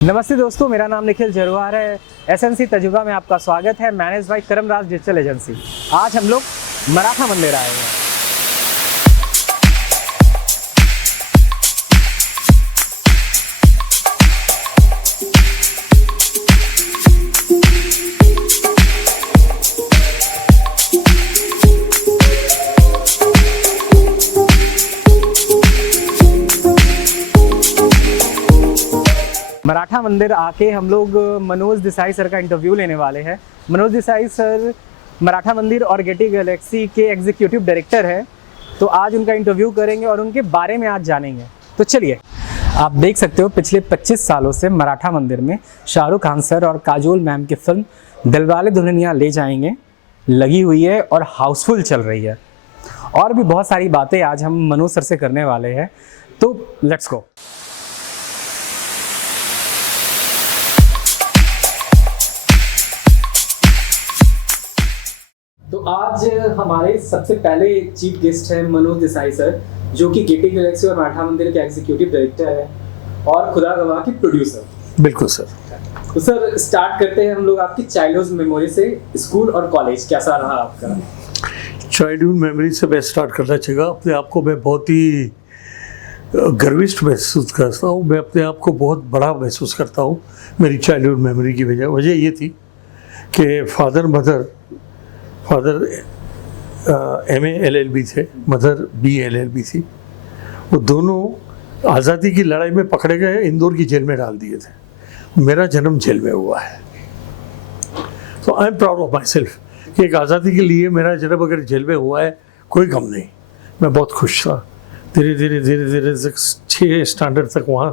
नमस्ते दोस्तों, मेरा नाम निखिल जरवार है। एसएनसी तजुर्बा में आपका स्वागत है। Manage by Karmaraj digital agency. आज हम लोग मराठा मंदिर आए हैं। मराठा मंदिर आके हम लोग मनोज देसाई सर का इंटरव्यू लेने वाले हैं। मनोज देसाई सर मराठा मंदिर और गेटी गैलेक्सी के एग्जीक्यूटिव डायरेक्टर हैं, तो आज उनका इंटरव्यू करेंगे और उनके बारे में आज जानेंगे। तो चलिए, आप देख सकते हो पिछले 25 सालों से मराठा मंदिर में शाहरुख खान सर और काजोल मैम की फिल्म दिलवाले दुल्हनिया ले जाएंगे लगी हुई है और हाउसफुल चल रही है। और भी बहुत सारी बातें आज हम मनोज सर से करने वाले हैं, तो लेट्स गो। तो आज हमारे सबसे पहले चीफ गेस्ट हैं मनोज देसाई सर, जो कि गेटी गैलेक्सी और मराठा मंदिर के एग्जीक्यूटिव डायरेक्टर हैं और खुदा गवाह के प्रोड्यूसर। बिल्कुल सर। तो सर, स्टार्ट करते हैं हम लोग आपकी चाइल्डहुड मेमोरी से। स्कूल और कॉलेज कैसा रहा आपका? चाइल्डहुड मेमोरी से मैं स्टार्ट करना चाहिए। अपने आप को मैं बहुत ही गर्विष्ठ महसूस करता हूँ। मैं अपने आप को बहुत बड़ा महसूस करता हूँ। मेरी चाइल्डहुड मेमोरी की वजह ये थी कि फादर MA LLB थे, मदर BLLB थी। वो दोनों आज़ादी की लड़ाई में पकड़े गए, इंदौर की जेल में डाल दिए थे। मेरा जन्म जेल में हुआ है, तो I am proud of my self कि एक आज़ादी के लिए मेरा जन्म अगर जेल में हुआ है, कोई गम नहीं। मैं बहुत खुश था। धीरे धीरे 6 स्टैंडर्ड तक वहाँ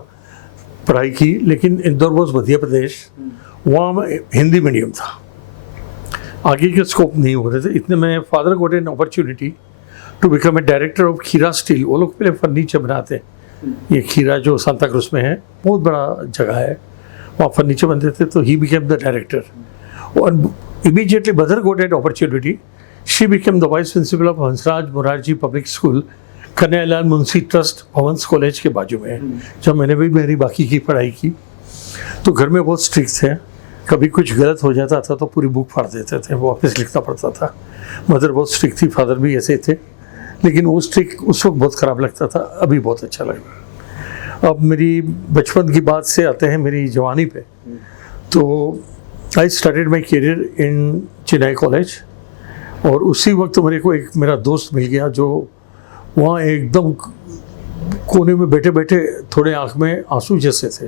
पढ़ाई की, लेकिन इंदौर वॉज मध्य प्रदेश, वहाँ हिंदी मीडियम था, आगे के स्कोप नहीं हो रहे थे। इतने में father got an opportunity to become a director of Khira steel. वो लोग पहले फर्नीचर बनाते हैं। ये खीरा जो सांता क्रूज में है, बहुत बड़ा जगह है, वहाँ फर्नीचर बनते थे। तो ही बिकेम द डायरेक्टर और immediately mother got an opportunity. She became the vice principle of Hansraj Morarji public school, Kanhaiyalal Munshi trust Bhavans college के बाजू में है, जब मैंने भी मेरी बाकी की पढ़ाई की। तो घर में बहुत स्ट्रिक्ट थे। कभी कुछ गलत हो जाता था तो पूरी बुक फाड़ देते थे, वापस लिखना पड़ता था। मदर बहुत स्ट्रिक्ट थी, फादर भी ऐसे थे, लेकिन वो स्ट्रिक्ट उस वक्त बहुत ख़राब लगता था, अभी बहुत अच्छा लगता। अब मेरी बचपन की बात से आते हैं मेरी जवानी पे। तो I started my career in Chennai college, और उसी वक्त मेरे को एक मेरा दोस्त मिल गया जो वहाँ एकदम कोने में बैठे बैठे थोड़े आँख में आंसू जैसे थे।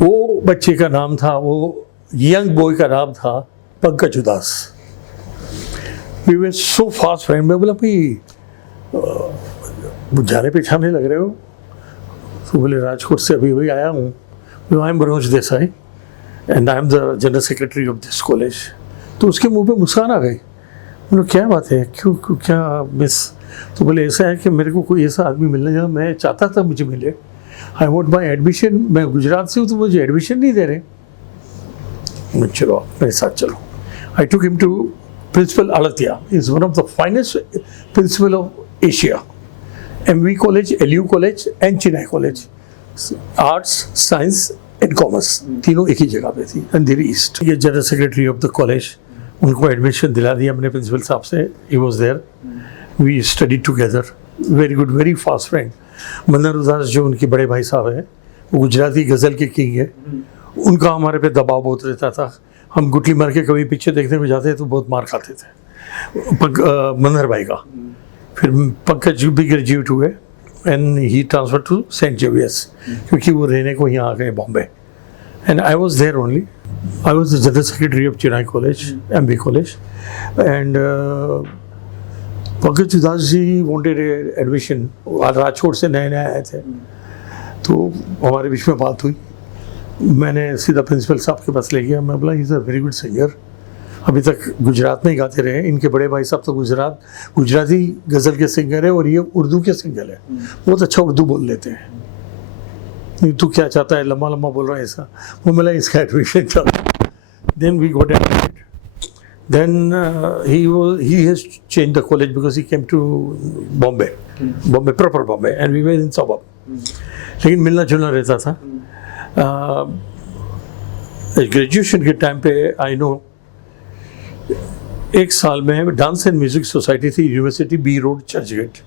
वो बच्चे का नाम था, वो यंग बॉय का नाम था Pankaj Udhas. We were so fast friend. मैं बोला, भाई जाने पहचाने लग रहे हो? तो बोले, राजकोट से अभी आया हूँ। I am Manoj Desai and I am the general secretary of this college. तो उसके मुंह पे मुस्कान आ गई। बोले, क्या बात है, क्यों क्या मिस? तो बोले, ऐसा है कि मेरे को कोई ऐसा आदमी मिलने जा, मैं चाहता था मुझे मिले। I want my admission. मैं गुजरात से हूँ, तो मुझे एडमिशन नहीं दे रहे। चलो मेरे साथ चलो। I took him to principal Adatia, is one of the finest principal of Asia. MV college, LU college and Chennai college, arts science and commerce तीनों एक ही जगह पे थी, अंधेरी ईस्ट। ये general secretary of the college, उनको एडमिशन दिला दिया मैंने प्रिंसिपल साहब से। He was there, we studied together, very good, very fast friend. मनर उदास जो उनके बड़े भाई साहब हैं, वो गुजराती गज़ल के किंग है। उनका हमारे पे दबाव बहुत रहता था। हम गुटली मार के कभी पिक्चर देखने में जाते तो बहुत मार खाते थे मनहर भाई का। फिर पंकज भी ग्रेजुएट हुए and he transfer to Saint Xavier's, क्योंकि वो रहने को यहाँ आ गए Bombay. And I was there only. I was the general secretary of Chennai college, MB college. And Pankaj Udhas ji wanted admission. Rajkot से नए आए थे, तो हमारे बीच में बात हुई। मैंने सीधा प्रिंसिपल साहब के पास ले गया। मैं बोला, he is a very good singer, अभी तक गुजरात में ही गाते रहे। इनके बड़े भाई साहब तो गुजराती गज़ल के सिंगर है और ये उर्दू के सिंगर है, बहुत अच्छा उर्दू बोल लेते हैं। नहीं, तू क्या चाहता है, लम्बा लम्बा बोल रहा है ऐसा? वो मिला, इसका एडमिशन चला। Then we got admitted. Then he has changed the college because he came to Bombay, proper Bombay, and we were in suburb. लेकिन मिलना जुलना रहता था। ग्रेजुएशन के टाइम पे आई नो एक साल में डांस एंड म्यूजिक सोसाइटी थी यूनिवर्सिटी बी रोड चर्चगेट,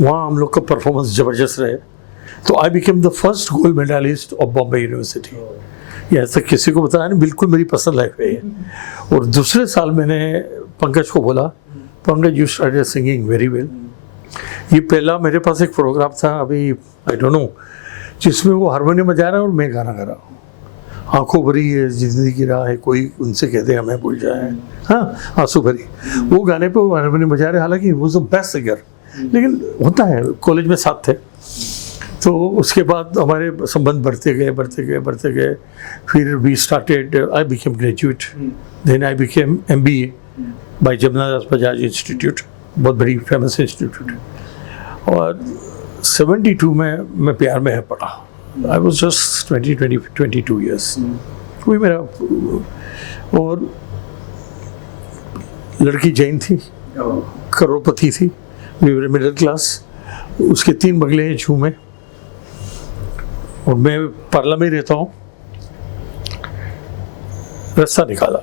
वहाँ हम लोग का परफॉर्मेंस ज़बरदस्त रहे। तो I became the first gold medalist of Bombay university. ये ऐसा किसी को बताया नहीं, बिल्कुल मेरी पर्सनल लाइफ है ये। और दूसरे साल मैंने पंकज को बोला, Pankaj you started singing very well. ये पहला मेरे पास एक प्रोग्राम था अभी आई डोंट नो, जिसमें वो हारमोनियम बजा रहा है और मैं गाना गा रहा हूँ। आंखों भरी है जिंदगी की राह है, कोई उनसे कहते हैं हमें भूल जाए, हाँ आंसू भरी, वो गाने पे वो हारमोनियम बजा रहे। हालांकि वो द बेस्ट सिंगर, लेकिन होता है कॉलेज में साथ थे। तो उसके बाद हमारे संबंध बढ़ते गए। फिर we started, I became graduate, then I became MBA by Jamuna Das Bajaj institute, बहुत बड़ी फेमस इंस्टीट्यूट। और 72 में मैं प्यार में पड़ा। I was just 22 years. कोई मेरा, और लड़की जैन थी, करोड़पति थी, मिडिल क्लास, उसके 3 बंगले हैं जू में, और मैं पार्ला में रहता हूँ। रास्ता निकाला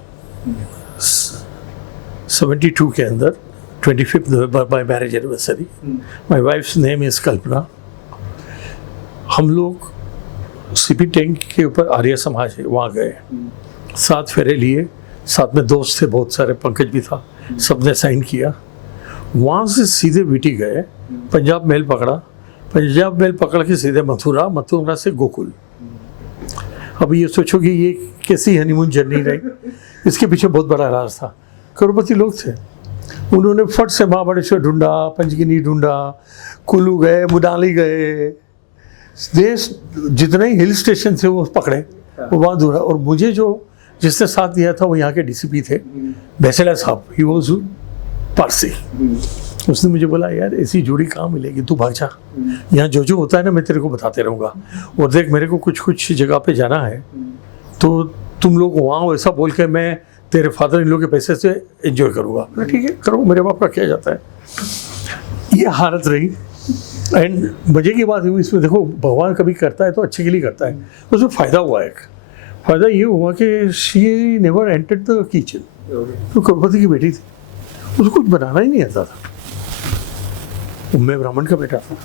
72 के अंदर, 25 November my marriage anniversary. My wife's name is Kalpana. हम लोग CP टैंक के ऊपर आर्य समाज है, वहाँ गए, 7 फेरे लिए, साथ में दोस्त थे बहुत सारे, पंकज भी था, सबने साइन किया। वहाँ से सीधे वीटी गए, पंजाब मेल पकड़ा, पंजाब मेल पकड़ के सीधे मथुरा, मथुरा से गोकुल। अब ये सोचो कि ये कैसी हनीमून जर्नी रही, इसके पीछे बहुत बड़ा राज था। करोड़पति लोग थे, उन्होंने फट से महाबलेश्वर ढूंढा, पंचगिनी ढूंढा, कुल्लू गए, मुनाली गए, देश जितने ही हिल स्टेशन थे वो पकड़े, वो वहाँ ढूंढा। और मुझे जो जिसने साथ दिया था वो यहाँ के DCP थे, बैचलर साहब, ही वॉज पारसी। उसने मुझे बोला यार ऐसी जोड़ी कहाँ मिलेगी, तू भाग जा, यहाँ जो होता है ना मैं तेरे को बताते रहूँगा, और देख मेरे को कुछ जगह पे जाना है, तो तुम लोग वहाँ वैसा बोल के मैं तेरे फादर इन लोग के पैसे से एंजॉय करूँगा। ठीक है करो, मेरे बाप का क्या जाता है। ये हालत रही। एंड मजे की बात हुई इसमें, देखो भगवान कभी करता है तो अच्छे के लिए करता है। उसमें फ़ायदा हुआ, एक फ़ायदा ये हुआ कि she never entered the kitchen. तो करोड़पति की बेटी थी, उसको कुछ बनाना ही नहीं आता था, मैं ब्राह्मण का बेटा था।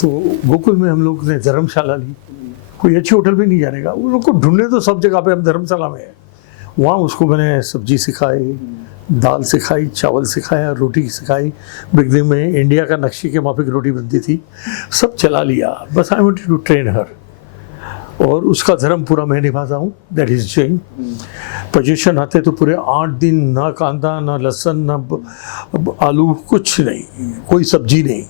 तो गोकुल में हम लोग ने धर्मशाला ली, कोई अच्छी होटल भी नहीं जानेगा, उन लोग को ढूंढने तो सब जगह पे, हम धर्मशाला में हैं। वहाँ उसको मैंने सब्जी सिखाई, दाल सिखाई, चावल सिखाया, रोटी सिखाई। बिगनिंग में इंडिया का नक्शे के माफिक रोटी बनती थी, सब चला लिया। बस आई वांटेड टू ट्रेन हर, और उसका धर्म पूरा मैं निभाता हूँ, दैट इज जैन। पोजीशन आते तो पूरे 8 दिन ना कांदा, ना लहसुन, ना आलू, कुछ नहीं, कोई सब्जी नहीं।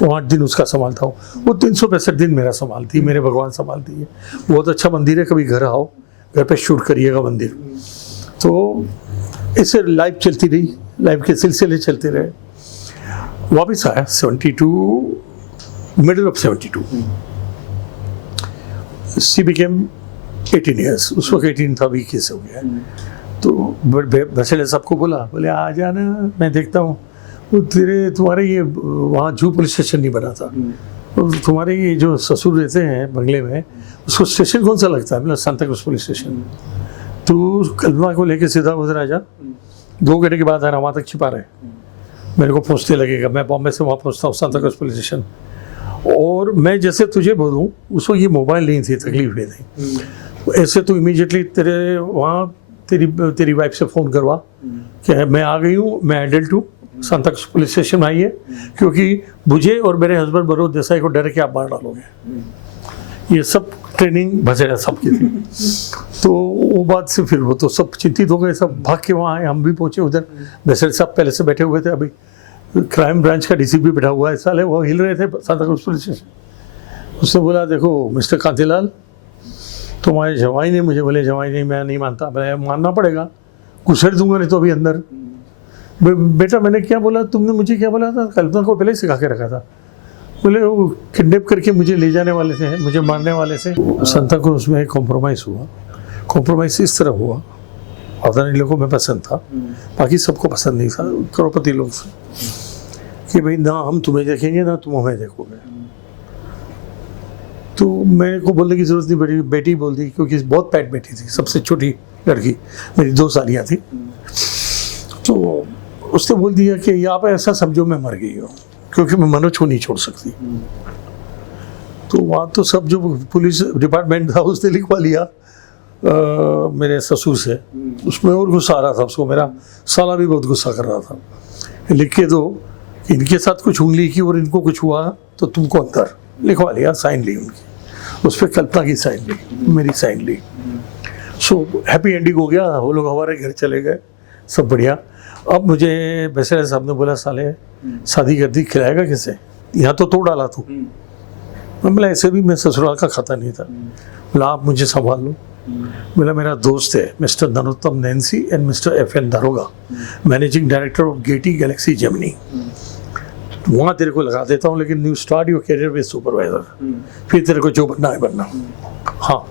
वो 8 दिन उसका संभालता हूँ, वो 365 दिन मेरा संभालती है, मेरे भगवान संभालती है। बहुत अच्छा मंदिर है, कभी घर आओ, घर पे शूट करिएगा मंदिर। तो इससे लाइफ चलती रही, लाइफ के सिलसिले चलते रहे। वापस आया 72, middle of 72। She became 18 years, उस वक्त 18 था, 20 हो गया। तो बचेले सबको बोले आ जाना, मैं देखता हूँ। वो तुम्हारे ये वहाँ जू पुलिस स्टेशन नहीं बना था, और तुम्हारे ये जो ससुर रहते हैं बंगले में, उसको स्टेशन कौन सा लगता है? मतलब सांता क्रूज पुलिस स्टेशन। तो कल्पना को लेके सीधा उधर आ जा, 2 घंटे के बाद आना, वहाँ तक छिपा रहे, मेरे को पहुँचते लगेगा। मैं बॉम्बे से वहाँ पहुँचता हूँ सांता क्रूज पुलिस स्टेशन, और मैं जैसे तुझे बोलूँ, उसको ये मोबाइल नहीं थी, तकलीफ नहीं थी। ऐसे तो इमीडिएटली तेरे वहाँ तेरी वाइफ से फ़ोन करवा कि मैं आ गई हूँ, मैं एडल्ट हूँ, सांता क्रूज पुलिस स्टेशन आई है, क्योंकि मुझे और मेरे हस्बैंड बरोज देसाई को डर के आप मार डालोगे। ये सब ट्रेनिंग बसेरा सब की थी। तो वो बात से फिर वो तो सब चिंतित हो गए, सब भाग के वहाँ आए। हम भी पहुँचे उधर, बसेरा साहब पहले से बैठे हुए थे, अभी क्राइम ब्रांच का DCP बैठा हुआ है, साले वो हिल रहे थे सांता क्रूज पुलिस स्टेशन। उसने बोला देखो मिस्टर कांतिलाल, तुम्हारे जवाई ने मुझे बोले, जवाई नहीं, मैं नहीं मानता। मैं मानना पड़ेगा, घुसेड़ दूंगा नहीं तो अभी अंदर। बेटा मैंने क्या बोला, तुमने मुझे क्या बोला था? कल्पना को पहले ही सिखा के रखा था। बोले वो किडनैप करके मुझे ले जाने वाले थे, मुझे मारने वाले थे। सांता क्रूज में कॉम्प्रोमाइज़ हुआ। कॉम्प्रोमाइज़ इस तरह हुआ, अवधानी लोगों में पसंद था, बाकी सबको पसंद नहीं था, करोड़पति लोग से, कि भाई ना हम तुम्हें देखेंगे ना तुम हमें देखोगे। तो मेरे को बोलने की ज़रूरत नहीं पड़ी, बेटी बोल दी, क्योंकि बहुत पैट बेटी थी, सबसे छोटी लड़की मेरी 2 सालियाँ थी। तो उसने बोल दिया कि यहाँ पर ऐसा समझो मैं मर गई हूँ, क्योंकि मैं मनोज को नहीं छोड़ सकती। तो वहाँ तो सब जो पुलिस डिपार्टमेंट था उसने लिखवा लिया मेरे ससुर से। उसमें और गुस्सा आ रहा था उसको, मेरा साला भी बहुत गुस्सा कर रहा था। लिख के दो, इनके साथ कुछ उंगली की और इनको कुछ हुआ तो तुमको अंदर, लिखवा लिया, साइन ली उनकी, उस पर कल्पना की साइन ली, मेरी साइन ली। सो हैप्पी एंडिंग हो गया, वो लोग हमारे घर चले गए, सब बढ़िया। अब मुझे बेसरा साहब ने बोला, साले शादी कर दी, खिलाएगा किसे, यहाँ तो तोड़ डाला तू। मैं बोला ऐसे भी मैं ससुराल का खाता नहीं था। बोला आप मुझे संभाल लो। बोला मेरा दोस्त है mister Narottam Nancy and mister FN दारोगा, managing director of Getty Galaxy Gemini, वहाँ तेरे को लगा देता हूँ, लेकिन you start your career with supervisor, फिर तेरे को जो बनना है बनना। हाँ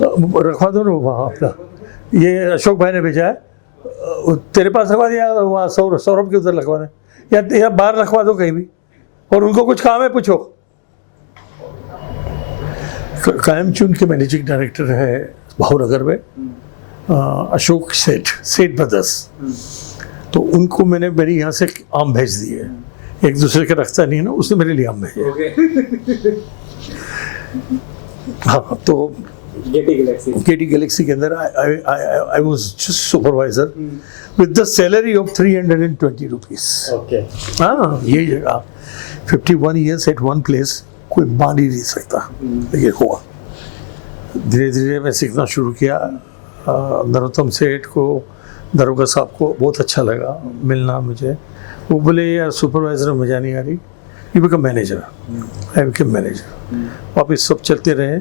रखवा दो ना वहाँ अपना, ये अशोक भाई ने भेजा है, तेरे पास रखवा दिया, वहाँ सौरभ के उधर रखवा दें या बाहर रखवा दो कहीं भी, और उनको कुछ काम है पूछो। कायमचून के मैनेजिंग डायरेक्टर है भावनगर में, अशोक सेठ ब्रदर्स। तो उनको मैंने मेरी यहाँ से आम भेज दिए, एक दूसरे के रखता नहीं है ना, उसने मेरे लिए आम भेजे। हाँ तो गेटी गैलेक्सी के अंदर I was just supervisor with the salary of 320 rupees. हाँ ये जगह 51 ईयर्स एट वन प्लेस कोई मान ही नहीं सकता, लेकिन हुआ। धीरे धीरे मैं सीखना शुरू किया। नरोत्तम सेठ को, दरोगा साहब को बहुत अच्छा लगा मिलना मुझे। वो बोले यार सुपरवाइजर में मजा नहीं आ रही, you become manager. I become manager. वापिस सब चलते रहे।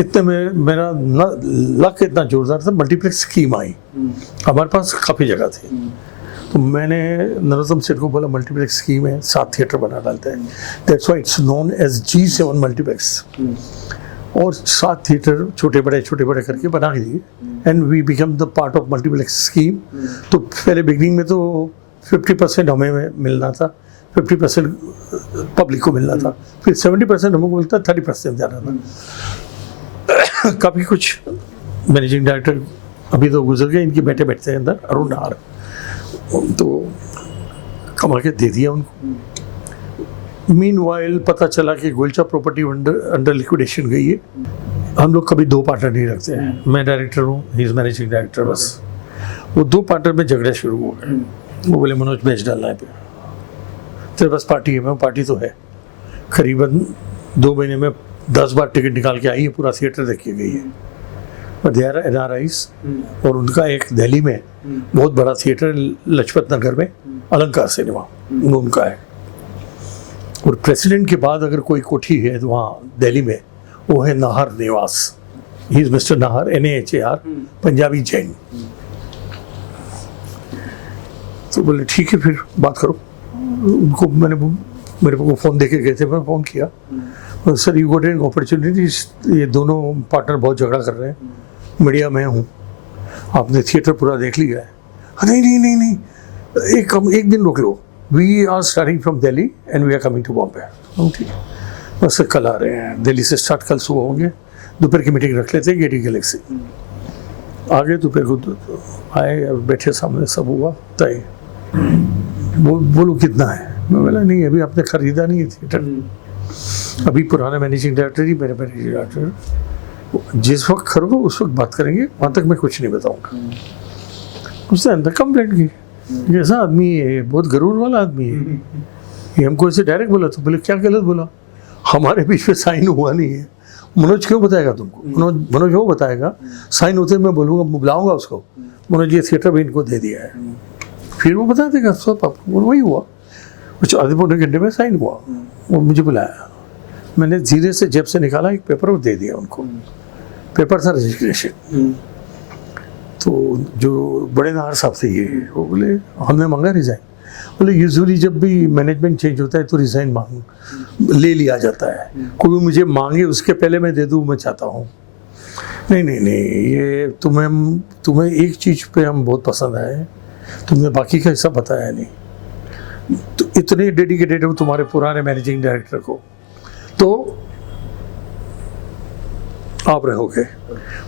इतने में मेरा लक इतना जोरदार था, मल्टीप्लेक्स स्कीम आई, हमारे पास काफ़ी जगह थी। तो मैंने नरोत्तम सेठ को बोला मल्टीप्लेक्स स्कीम है, 7 थिएटर बना डालते हैं, that's why it's known as G7 multiplex. और 7 थिएटर छोटे बड़े करके बना दिए, and we become the part of multiplex scheme. तो पहले बिगनिंग में तो 50% हमें मिलना था, 50% पब्लिक को मिलना था, फिर 70% हमको मिलता, 30% जाना था। काफ़ी कुछ मैनेजिंग डायरेक्टर अभी तो गुजर गए, इनके बेटे बैठते हैं अंदर, अरुण नाहर, तो कमा के दे दिया उनको। मीनवाइल पता चला कि गोलचा प्रॉपर्टी अंडर लिक्विडेशन गई है। हम लोग कभी 2 पार्टनर नहीं रखते हैं, मैं डायरेक्टर हूँ, ही इज मैनेजिंग डायरेक्टर, बस। वो 2 पार्टनर में झगड़े शुरू हो गए। वो बोले मनोज बेच डालना है, तेरे पास पार्टी है। मैं पार्टी तो है, करीबन 2 महीने में 10 बार टिकट निकाल के आई है, पूरा थिएटर देख के गई है। और दे आर NRIs, और उनका एक दिल्ली में बहुत बड़ा थिएटर लजपत नगर में अलंकार सिनेमा उनका है। और प्रेसिडेंट के बाद अगर कोई कोठी है तो वहाँ दिल्ली में वो है नाहर निवास, he is mister Nahar, NAHAR, Punjabi Jain. तो बोले ठीक है फिर बात करो। उनको मेरे को फ़ोन दे के गए थे, मैं फ़ोन किया, sir you got an opportunity, ये दोनों पार्टनर बहुत झगड़ा कर रहे हैं, मीडिया में हूँ, आपने थिएटर पूरा देख लिया है। नहीं, एक दिन रुक लो, we are starting from Delhi and we are coming to Bombay. ठीक है, बस कल आ रहे हैं, दिल्ली से स्टार्ट कल सुबह होंगे, दोपहर की मीटिंग रख लेते हैं गेटी गैलेक्सी। आगे दोपहर को आए, बैठे सामने, सब हुआ तय। बोलो कितना है? मैं बोला नहीं अभी आपने खरीदा नहीं है थिएटर, अभी पुराना मैनेजिंग डायरेक्टर ही मेरे मैनेजिंग डायरेक्टर, जिस वक्त खरीदो उस वक्त बात करेंगे, वहाँ तक मैं कुछ नहीं बताऊँगा। उसने अंदर कंप्लेंट की, जैसा आदमी है, बहुत गरूर वाला आदमी है, ये हमको ऐसे डायरेक्ट बोला। तो बोले क्या गलत बोला? हमारे बीच में साइन हुआ नहीं है। मनोज क्यों बताएगा तुमको? मनोज वो बताएगा, साइन होते मैं बोलूँगा, बुलाऊँगा उसको, मनोज ये थिएटर भी इनको दे दिया है, फिर वो बता देगा सब आपको। वही हुआ, कुछ आधे पौने घंटे में साइन हुआ। वो मुझे बुलाया, मैंने धीरे से जेब से निकाला एक पेपर और दे दिया उनको। पेपर था रजिस्ट्रेशन। तो जो बड़े नाहर साहब थे ये, वो बोले हमने मांगा रिज़ाइन। बोले यूजुअली जब भी मैनेजमेंट चेंज होता है तो रिज़ाइन ले लिया जाता है, कोई मुझे मांगे उसके पहले मैं दे दूँ, मैं चाहता हूँ। नहीं, ये तुम्हें एक चीज़ पे हम बहुत पसंद आए, तुमने बाकी का हिस्सा बताया नहीं। तो इतने डेडिकेटेड हो तुम्हारे पुराने मैनेजिंग डायरेक्टर को, तो आप रहोगे,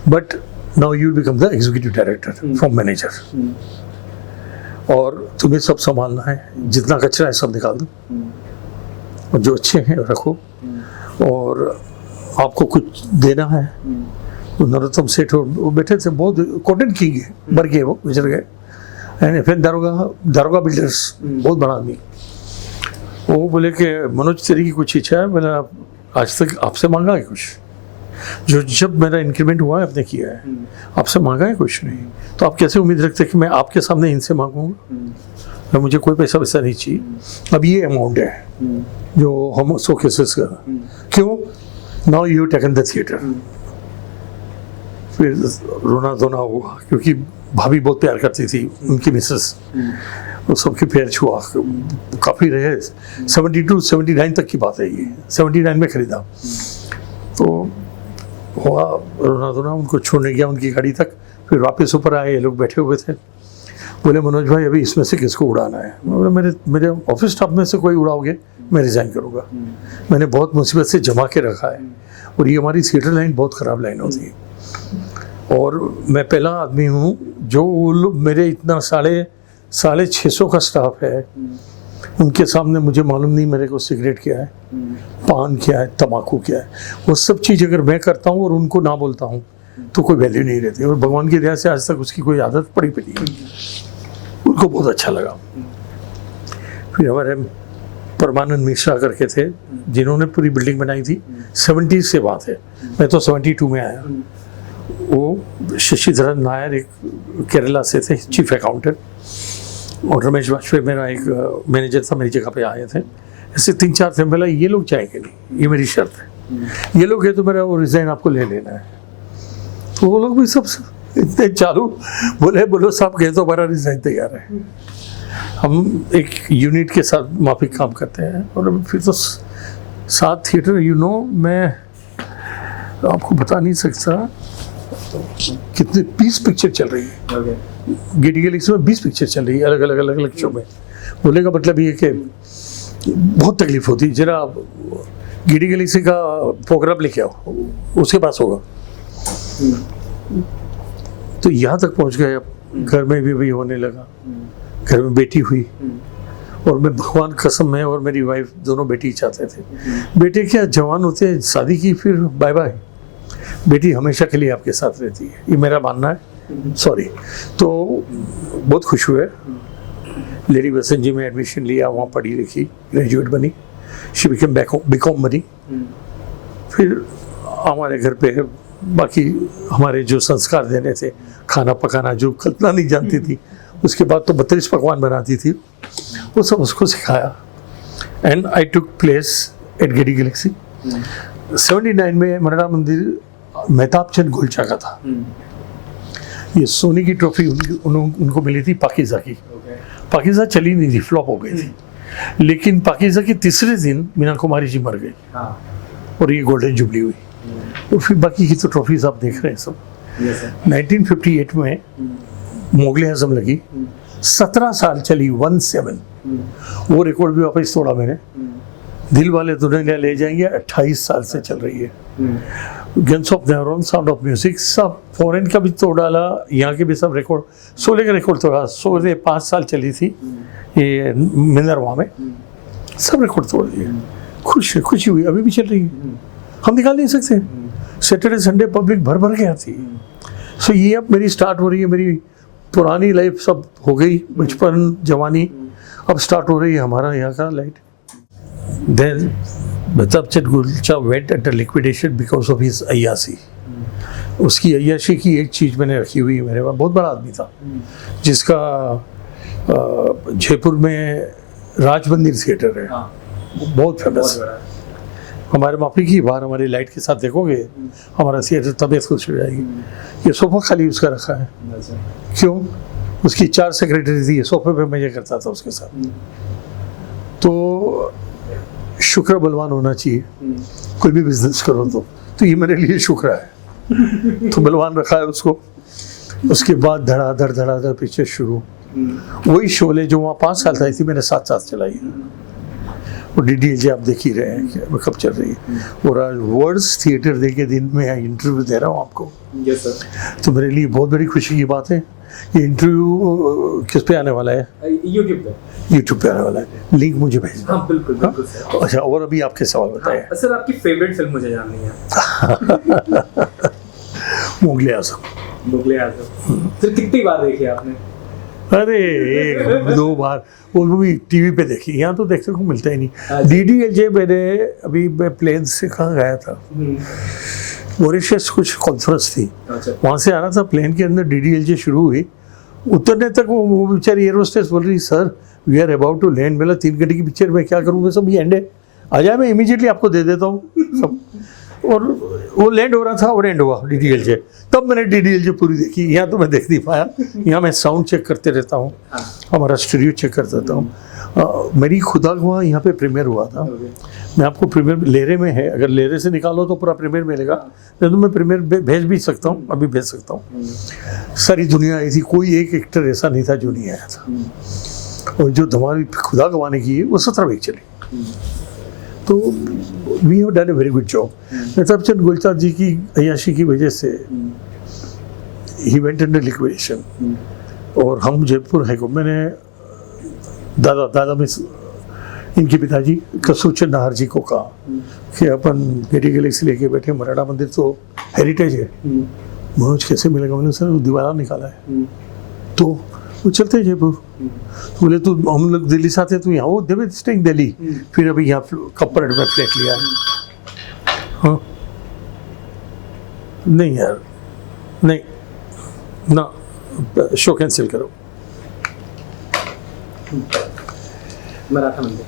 but now you become the executive director from manager, और तुम्हें सब संभालना है, जितना कचरा है सब निकाल दो और जो अच्छे हैं रखो, और आपको कुछ देना है। तो नरोत्तम सेठ वो बैठे थे, बहुत कॉटन किंग है, मर गए, वो गुजर गए। एंड फिर दारोगा बिल्डर्स, बहुत बड़ा आदमी, वो बोले कि मनोज तेरी की कुछ इच्छा है? मैंने आज तक आपसे मांगा है कुछ? जो जब मेरा इंक्रीमेंट हुआ है आपने किया है, आपसे मांगा है कुछ नहीं, तो आप कैसे उम्मीद रखते हैं कि मैं आपके सामने इनसे मांगूंगा? मुझे कोई पैसा वैसा नहीं चाहिए। अब ये अमाउंट है जो हम सो केसेस का, क्यों? Now you taken the theatre. फिर रोना धोना हुआ, क्योंकि भाभी बहुत प्यार करती थी, उनकी मिसेस, वो सबके पैर छुआ, काफ़ी रहे। 72-79 तक की बात है ये, 79 में खरीदा। तो हुआ रोना धोना, उनको छोड़ने गया उनकी गाड़ी तक, फिर वापस ऊपर आए, ये लोग बैठे हुए थे, बोले मनोज भाई अभी इसमें से किसको उड़ाना है? बोले मेरे ऑफिस स्टाफ में से कोई उड़ाओगे मैं रिज़ाइन करूँगा। मैंने बहुत मुसीबत से जमा के रखा है, और ये हमारी थिएटर लाइन बहुत ख़राब लाइन होती है, और मैं पहला आदमी हूँ जो मेरे इतना 650 का स्टाफ है, उनके सामने मुझे मालूम नहीं मेरे को सिगरेट क्या है, पान क्या है, तम्बाकू क्या है। वो सब चीज़ अगर मैं करता हूँ और उनको ना बोलता हूँ तो कोई वैल्यू नहीं रहती, और भगवान की दया से आज तक उसकी कोई आदत पड़ी नहीं। उनको बहुत अच्छा लगा। फिर हमारे परमानंद मिश्रा करके थे, जिन्होंने पूरी बिल्डिंग बनाई थी, 70 से बात है, मैं तो 72 में आया। वो शशिधरन नायर एक केरला से थे, चीफ अकाउंटेंट, और रमेश वाजपेयी मेरा एक मैनेजर था, मेरी जगह पे आए थे। ऐसे 3-4 थे। बोला ये लोग जाएंगे नहीं, ये मेरी शर्त है, ये लोग है तो मेरा वो रिज़ाइन आपको ले लेना है। तो वो लोग भी सब इतने चालू, बोलो साहब कहे तो हमारा रिज़ाइन तैयार है। हम एक यूनिट के साथ माफिक काम करते हैं, और फिर तो 7 थिएटर, मैं आपको बता नहीं सकता कितने 20 पिक्चर चल रही है। गेटी गैलेक्सी में 20 पिक्चर चल रही है, अलग अलग शो में। बोले का मतलब ये कि बहुत तकलीफ होती है। जरा गेटी गैलेक्सी का प्रोग्राम लेके आओ, उसके पास होगा। तो यहाँ तक पहुँच गए। अब घर में भी होने लगा, घर में बेटी हुई, और मैं भगवान कसम में और मेरी वाइफ दोनों बेटी चाहते थे। बेटे क्या जवान होते हैं, शादी की फिर बाय बाय, बेटी हमेशा के लिए आपके साथ रहती है, ये मेरा मानना है। सॉरी। तो बहुत खुश हुए। लेडी बसंत जी में एडमिशन लिया, वहाँ पढ़ी लिखी, ग्रेजुएट बनी, शी बिकेम बीकॉम बनी। फिर हमारे घर पे बाकी हमारे जो संस्कार देने थे, खाना पकाना जो कल्पना नहीं जानती थी, उसके बाद तो 32 पकवान बनाती थी, वो सब उसको सिखाया। And I took place at Getty Galaxy. 79 में मरड़ा मंदिर मेहताब चंद गोलचा का था। ये सोने की ट्रॉफी उनको मिली थी पाकिज़ा की। पाकिज़ा चली नहीं थी, फ्लॉप हो गई थी। लेकिन पाकिज़ा के तीसरे दिन मीना कुमारी जी मर गई, और ये गोल्डन जुबली हुई। तो फिर बाकी की तो ट्रॉफीज आप देख रहे हैं सब। 1958 में मुगल आजम लगी, 17 साल चली, 17। वो रिकॉर्ड भी वापस तोड़ा मैंने। दिल वाले दुल्हनिया ले जाएंगे 28 साल से चल रही है। Guns of Navarone, sound of music, सब फॉरेन का भी तोड़ डाला, यहाँ के भी सब रिकॉर्ड। 16 का रिकॉर्ड तोड़ा, 16 5 साल चली थी ये मिनरवा में, सब रिकॉर्ड तोड़ दिए। खुशी हुई, अभी भी चल रही है, हम निकाल नहीं सकते। सैटरडे संडे पब्लिक भर भर के आती है। सो ये अब मेरी स्टार्ट हो रही है, मेरी पुरानी लाइफ सब हो गई, बचपन जवानी, अब स्टार्ट हो रही है हमारा यहाँ का light. Then Mehtab Chand Golcha went under liquidation because of his अय्याशी। उसकी अय्याशी की एक चीज़ मैंने रखी हुई है मेरे पास। बहुत बड़ा आदमी था, जिसका जयपुर में राज मंदिर थिएटर है, बहुत फेमस। हमारे माफी की बाहर हमारी लाइट के साथ देखोगे हमारा थिएटर, तबीयत खुश हो जाएगी। ये सोफा खाली उसका रखा है। क्यों? उसकी 4 सेक्रेटरी थी, सोफे पे मैं ये करता था उसके साथ। तो शुक्र बलवान होना चाहिए, कोई भी बिजनेस करो तो ये मेरे लिए शुक्र है। तो बलवान रखा है उसको। उसके बाद धड़ाधड़ पिक्चर शुरू। वही शोले जो वहाँ 5 साल आई थी, मैंने 7 साल चलाई। और DDLJ आप देख ही रहे हैं कि कब चल रही है। और आज वर्ड्स थिएटर डे के दिन मैं इंटरव्यू दे रहा हूँ आपको। Yes sir. तो मेरे लिए बहुत बड़ी खुशी की बात है। ये इंटरव्यू किस पे आने वाला है? यूट्यूब पे आने वाला है। लिंक मुझे भेजना। हाँ बिल्कुल बिल्कुल सर। अच्छा, और अभी आपके सवाल बताएं। हाँ, सर आपकी फेवरेट फिल्म मुझे जाननी है। मुगले आजम। मुगले आजम सर कितनी बार देखी आपने? अरे 1-2 बार, वो भी टीवी पे देखी, यहाँ तो देखने को मिलता ही नहीं। DDLJ मैंने अभी मैं प्लेन से कहाँ गया था, मॉरिशस कुछ कॉन्फ्रेंस थी, वहाँ से आ रहा था प्लेन के अंदर DDLJ शुरू हुई। उतरने तक वो बेचारी एयर होस्टेस बोल रही sir we are about to land. मेरा 3 घंटे की पिक्चर में क्या करूँ, मैं सब ये एंड है, आ जाए मैं इमीडिएटली आपको दे देता हूँ सब। और वो लैंड हो रहा था और एंड हुआ DDLJ। तब मैंने DDLJ पूरी देखी। यहाँ तो मैं देख नहीं पाया, यहाँ मैं साउंड चेक करते रहता हूँ, हमारा स्टूडियो चेक करता रहता हूँ। मेरी खुदा गवाह यहाँ पे प्रीमियर हुआ था। मैं आपको प्रीमियर लेरे में है, अगर लेरे से निकालो तो पूरा प्रीमियर मिलेगा, नहीं तो मैं प्रीमियर भेज भी सकता हूँ, अभी भेज सकता हूँ। सारी दुनिया आई थी, कोई एक एक्टर ऐसा नहीं था जो नहीं आया था। और जो हमारी खुदा गवाह ने की है वो 17 वीक चली। तो we have done a very good job. Mehtab Chand Gulzar ji की अय्याशी की वजह से ही वेंट अंडर लिक्विडेशन। और हम जयपुर हाई कोर्ट, मैंने दादा में इनके पिताजी कसूर चंद नाहर जी को कहा कि अपन गेटी गैलेक्सी लेके बैठे, मराठा मंदिर तो हेरिटेज है, मनोज कैसे मिलेगा? मैंने सर दीवारा निकाला है। तो वो चलते हैं जयपुर। तो बोले तो हम लोग दिल्ली से आते हैं, तो यहाँ वो देवे स्टेइंग दिल्ली, फिर अभी यहाँ कपड़ में फ्लैट लिया है। हाँ नहीं यार, नहीं ना, शो कैंसिल करो। मराठा मंदिर,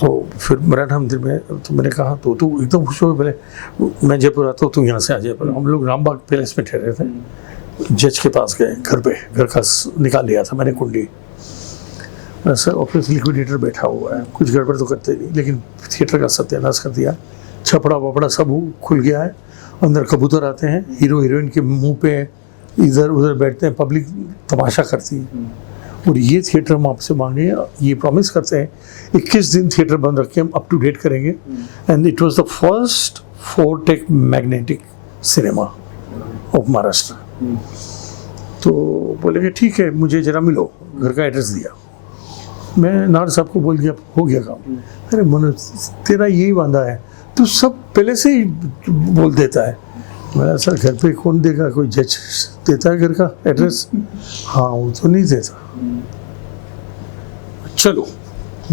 तो फिर मराठा मंदिर में तो मैंने कहा तो एकदम खुश हो गए, बोले मैं जयपुर आता हूँ, तू यहाँ से आ जयपुर। हम लोग रामबाग पैलेस में ठहरे थे, जज के पास गए, घर पे, घर का निकाल लिया था मैंने कुंडी। सर ऑफिस लिक्विडेटर बैठा हुआ है, कुछ गड़बड़ तो करते नहीं, लेकिन थिएटर का सत्यानाश कर दिया, छपड़ा वपड़ा सब खुल गया है, अंदर कबूतर आते हैं, हीरो हीरोइन के मुंह पे इधर उधर बैठते हैं, पब्लिक तमाशा करती है। और ये थिएटर हम आपसे मांगे, ये प्रॉमिस करते हैं 21 दिन थिएटर बंद रख के हम अप टू डेट करेंगे। And it was the first 4-टेक मैग्नेटिक सिनेमा ऑफ महाराष्ट्र। तो बोले कि ठीक है, मुझे जरा मिलो, घर का एड्रेस दिया। मैं नार साहब को बोल दिया, हो गया काम। अरे मनोज तेरा यही वादा है, तू सब पहले से ही बोल देता है। मैं सर घर पे कौन देगा, कोई जज देता है घर का एड्रेस? हाँ वो तो नहीं देता। चलो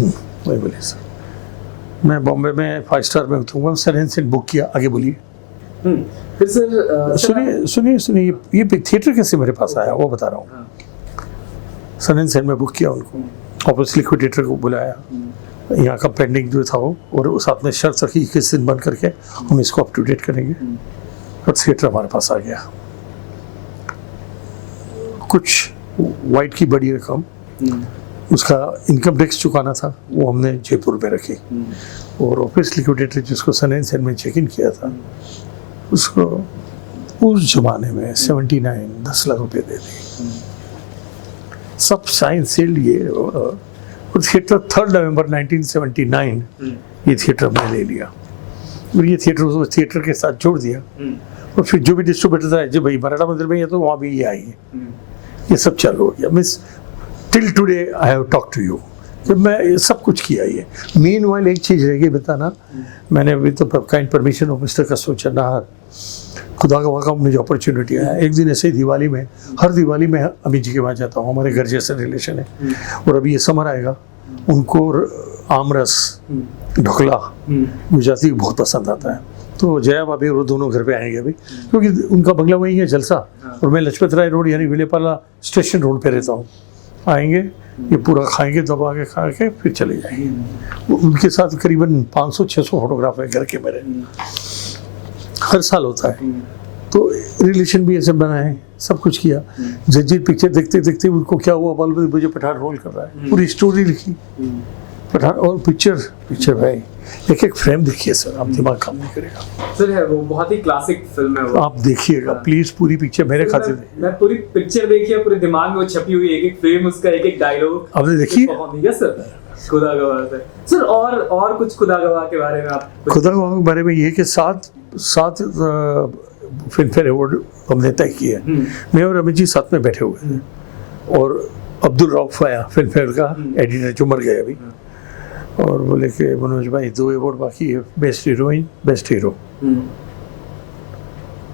मैं बोले सर मैं बॉम्बे में 5 स्टार में उतरूंगा, सर एंड सेट बुक किया। आगे बोलिए। फिर सर सुनिए ये थिएटर कैसे मेरे पास आया वो बता रहा हूँ। सन एंड सेट में बुक किया उनको, ऑफिस लिक्विडेटर को बुलाया, यहाँ का पेंडिंग जो था वो, और साथ में शर्त रखी 21 दिन बंद करके हम इसको अप टू डेट करेंगे। और थिएटर हमारे पास आ गया। कुछ वाइट की बड़ी रकम, उसका इनकम टैक्स चुकाना था, वो हमने जयपुर में रखी। और ऑफिस लिक्विडेटर जिसको सन एंड सेट में चेक इन किया था, उसको उस जमाने में 79 10 लाख रुपए दे दी, सब साइन सील्ड। ये और थिएटर 3 नवंबर 1979 ये थिएटर मैंने ले लिया, और ये थिएटर के साथ जोड़ दिया। और फिर जो भी डिस्ट्रीब्यूटर था, जो भाई मराठा मंदिर में है तो वहाँ भी ये आई है, ये सब चालू हो गया। Miss till today I have talk to you, जब मैं ये सब कुछ किया ये। मीनवाइल एक चीज़ रह गई बताना, मैंने अभी तो काइंड परमिशन ऑफ मिस्टर कसूर चंद नाहर, खुदा का वाक़ा मुझे अपॉर्चुनिटी आया। एक दिन ऐसे ही दिवाली में, हर दिवाली में अमित जी के वहाँ जाता हूँ, हमारे घर जैसे रिलेशन है। और अभी ये समर आएगा, उनको आमरस ढोकला गुजराती बहुत पसंद आता है, तो जया भाभी और दोनों घर पे आएंगे अभी, क्योंकि उनका बंगला वही है जलसा, और मैं लजपत राय रोड यानी विलेपाला स्टेशन रोड पे रहता हूँ। आएंगे, ये पूरा खाएंगे, दबा के खा के फिर चले जाएंगे। उनके साथ करीबन 500-600 फोटोग्राफ है घर के मेरे, हर साल होता है। तो रिलेशन भी ऐसे बना है, सब कुछ किया। जंजीर पिक्चर देखते देखते उनको क्या हुआ मालूम है, मुझे पठान रोल कर रहा है, पूरी स्टोरी लिखी पठान। और पिक्चर भाई एक फ्रेम देखिए सर, आप दिमाग काम नहीं करेगा सर। है वो बहुत ही क्लासिक फिल्म है वो, आप देखिएगा प्लीज पूरी पिक्चर मेरे खाते में। मैं पूरी पिक्चर देखी है, पूरे दिमाग में वो छपी हुई, एक एक फ्रेम उसका, एक एक डायलॉग आपने देखी? Yes sir. खुदा गवाह सर और कुछ खुदा गवाह के बारे में आप खुदा गवाह के बारे में ये कि सात फिल्म फेयर अवार्ड हमने तय किए। मैं और अमित जी साथ में बैठे हुए थे और अब्दुल रऊफ आया फिल्म फेयर का एडिटर जो मर गया अभी, और बोले कि मनोज भाई 2 अवार्ड बाकी है, बेस्ट हीरोइन बेस्ट हीरो।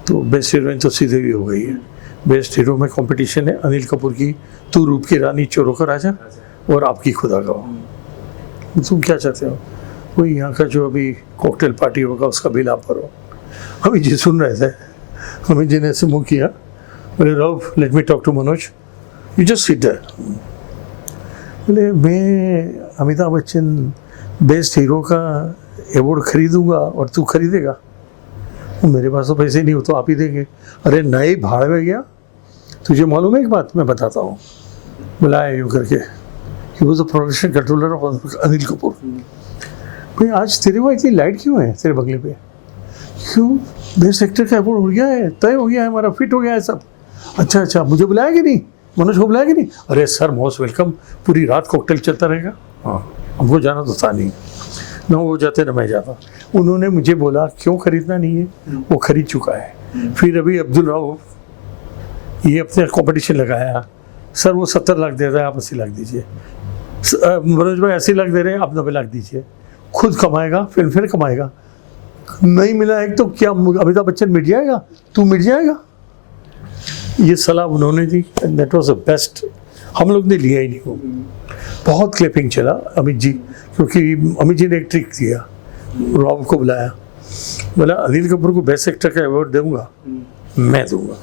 तो बेस्ट हीरोइन तो सीधे ही हो गई है। बेस्ट हीरो में कंपटीशन है अनिल कपूर की तू रूप की रानी चोरों का राजा और आपकी खुदा गवाह। तुम क्या चाहते हो? वही यहाँ का जो अभी कॉकटेल पार्टी होगा उसका बिल आप भरो। अमित जी सुन रहे थे, अमित जी ने ऐसे मुँह किया, बोले Rauf let me talk to Manoj, you just sit there. बोले मैं अमिताभ बच्चन बेस्ट हीरो का अवार्ड खरीदूंगा और तू खरीदेगा? मेरे पास तो पैसे नहीं हो तो आप ही देंगे। अरे नए भाड़ में गया, तुझे मालूम है एक बात मैं बताता हूँ। बुलाया यूँ करके, he was the production controller of Anil Kapoor. भाई आज तेरे वहाँ इतनी लाइट क्यों है तेरे बंगले पे? क्यों? बेस्ट एक्टर का अवार्ड हो गया है, तय हो गया है, हमारा फिट हो गया है सब। अच्छा मुझे बुलाया कि नहीं? मनोज को बुलाया कि नहीं? अरे सर मोस्ट वेलकम, पूरी रात कॉकटेल चलता रहेगा। हाँ हमको जाना तो था नहीं, ना वो जाते ना मैं जाता। उन्होंने मुझे बोला क्यों खरीदना नहीं है, वो खरीद चुका है। फिर अभी अब्दुल रऊफ ये अपने कंपटीशन लगाया, सर वो 70 लाख दे रहा है, आप 80 लाख दीजिए। मनोज भाई 80 लाख दे रहे हैं, आप 90 लाख दीजिए। खुद कमाएगा, फिल्म फेयर कमाएगा। नहीं मिला है तो क्या अमिताभ बच्चन मिट जाएगा? तू मिट जाएगा? ये सलाह उन्होंने दी, दैट वाज द बेस्ट। हम लोग ने लिया ही नहीं वो। बहुत क्लिपिंग चला अमित जी, क्योंकि अमित जी ने एक ट्रिक दिया, रॉब को बुलाया, बोला अनिल कपूर को बेस्ट एक्टर का अवार्ड दूंगा, मैं दूंगा।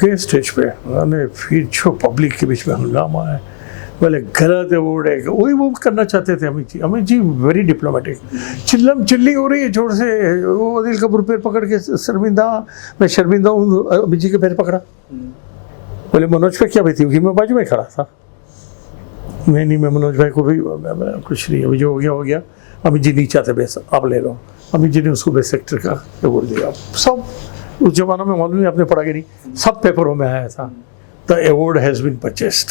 के स्टेज पे मैंने फिर जो पब्लिक के बीच में हंगामा है, बोले गलत अवार्ड है। वही वो करना चाहते थे Amit ji. Amit ji very diplomatic. Chilli हो रही है जोर से, वो अनिल कपूर पैर पकड़ के शर्मिंदा, मैं शर्मिंदा हूँ, अमित जी के पैर पकड़ा। बोले मनोज पे क्या बीती होगी? मैं बाजू में खड़ा था। नहीं मैं मनोज भाई को भी कुछ नहीं, अभी जो हो गया। अमित जी नहीं चाहते बेस्ट, आप ले लो। अमित जी ने उसको बेस्ट एक्टर का अवार्ड दिया। सब उस जमाना में मालूम नहीं आपने पढ़ा कि नहीं, सब पेपरों में आया था। The award has been purchased.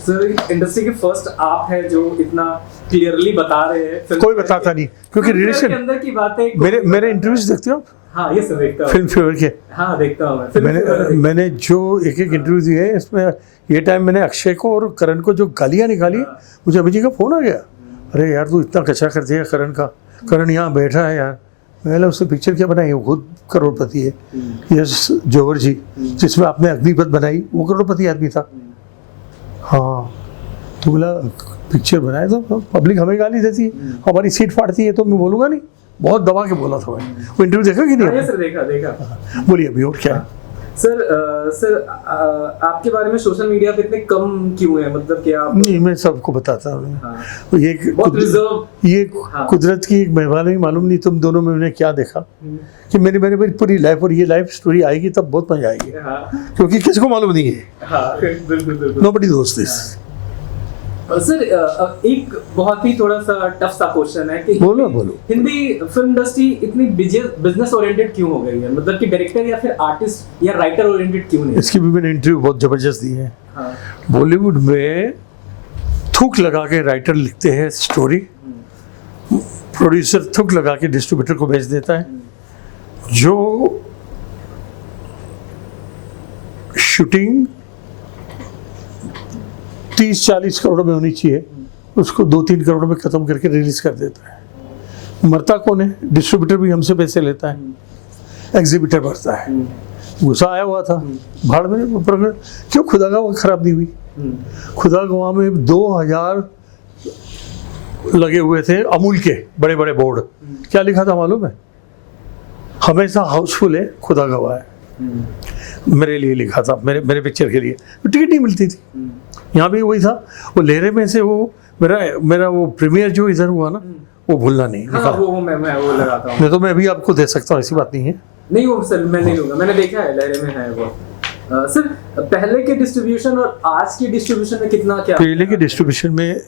Sir industry के फर्स्ट आप हैं जो इतना क्लियरली बता रहे हैं। कोई बताता नहीं, क्योंकि रिलेशन अंदर की बातें। मेरे इंटरव्यूज देखते हो आप? हाँ ये सर देखता हूँ, फिल्म फेयर के। हाँ देखता हूँ मैंने जो एक इंटरव्यू दिए हैं, इसमें ये टाइम मैंने अक्षय को और करण को जो गालियाँ निकाली, मुझे अभिजी का फोन आ गया, अरे यार तू इतना कचरा कर दिया करण का। करण यहाँ बैठा है यार, मैंने उससे पिक्चर क्या बनाई, वो खुद करोड़पति है। यश जौहर जी जिसमें आपने अग्निपथ बनाई, वो करोड़पति आदमी था। हाँ तो बोला पिक्चर बनाए तो पब्लिक हमें गाली देती है, हमारी सीट फाड़ती है, तो मैं बोलूँगा नहीं। बहुत दबा के बोला था मैं। वो इंटरव्यू देखा कि नहीं? सर देखा। बोलिए अभी और क्या है? सर आपके बारे में सोशल मीडिया पे इतने कम क्यों है? मतलब कि आप नहीं, मैं सबको बताता हूँ। हाँ। ये हाँ। कुदरत की एक मेहरबानी। मालूम नहीं तुम दोनों में मैंने क्या देखा कि मेरी पूरी लाइफ, और ये लाइफ स्टोरी आएगी तब बहुत मजा आएगी। हाँ। क्योंकि किसको मालूम नहीं है। हाँ, बिल्कुल। Nobody knows this. सर एक बहुत ही थोड़ा सा टफ सा क्वेश्चन है कि बोलो। हिंदी फिल्म इंडस्ट्री इतनी बिजनेस ओरिएंटेड क्यों हो गई है? मतलब कि डायरेक्टर या फिर आर्टिस्ट या राइटर ओरिएंटेड क्यों नहीं? इसकी भी मैंने इंटरव्यू बहुत जबरदस्त दी है। हाँ। बॉलीवुड में थूक लगा के राइटर लिखते हैं स्टोरी, प्रोड्यूसर थूक लगा के डिस्ट्रीब्यूटर को भेज देता है। जो शूटिंग 30-40 करोड़ में होनी चाहिए, उसको 2-3 करोड़ में खत्म करके रिलीज कर देता है। मरता कौन है? डिस्ट्रीब्यूटर भी हमसे पैसे लेता है, एग्जीबिटर भरता है। गुस्सा आया हुआ था, भाड़ में क्यों खुदा गवाह खराब नहीं हुई? खुदा गवाह में 2000 लगे हुए थे अमूल के बड़े बड़े बोर्ड। क्या लिखा था मालूम है? हमेशा हाउसफुल है, खुदा गवाह है। मेरे लिए लिखा था, मेरे पिक्चर के लिए। टिकट नहीं मिलती थी। यहाँ भी वही था। वो लहरे में से वो मेरा वो प्रीमियर जो इधर हुआ ना, वो भूलना नहीं। हाँ, वो मैं वो लगाता हूँ। नहीं तो मैं भी आपको दे सकता हूँ, ऐसी बात नहीं है। नहीं वो सर मैं नहीं लूँगा, मैंने देखा है लहरे में है वो। सर पहले के डिस्ट्रीब्यूशन और आज की डिस्ट्रीब्यूशन में कितना क्या? पहले के डिस्ट्रीब्यूशन में